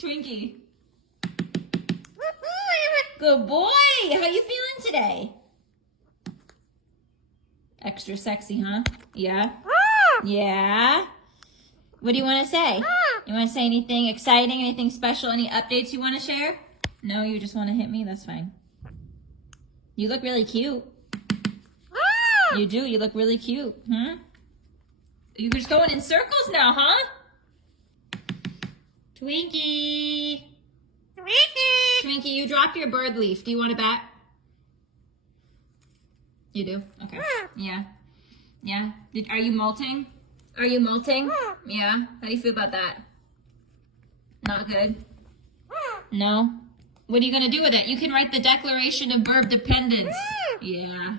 Twinkie. Good boy. How you feeling today? Extra sexy, huh? Yeah? Yeah? What do you want to say? You want to say anything exciting, anything special, any updates you want to share? No, you just want to hit me? That's fine. You look really cute. You do. You look really cute. You're just going in circles now, huh? Twinkie. Twinkie, you dropped your bird leaf. Do you want it back? You do? Okay. Yeah. Yeah. Are you molting? Are you molting? Yeah. How do you feel about that? Not good? No? What are you going to do with it? You can write the Declaration of Bird Dependence. Yeah.